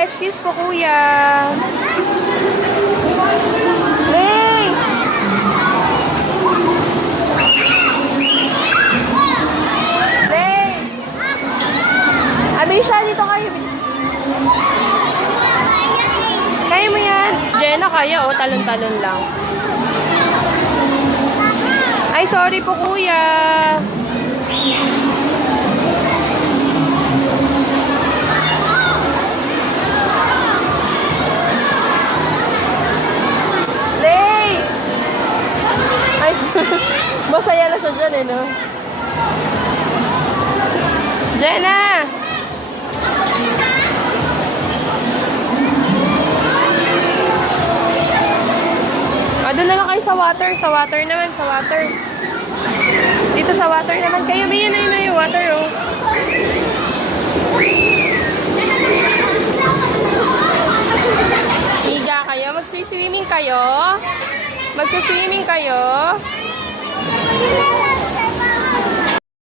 Excuse po, kuya. Lay! Lay! Abisha, dito kayo. Kaya mo yan. Jenna, kaya oh. Talon-talon lang. Ay, sorry po, kuya. Lay! Ay, masaya na siya dyan eh, no? Jenna! Doon na lang kayo sa water. Sa water naman, sa water. Dito sa water naman kayo. May yun na yung water, oh. Higa kayo. Magsiswimming kayo. Magsiswimming kayo.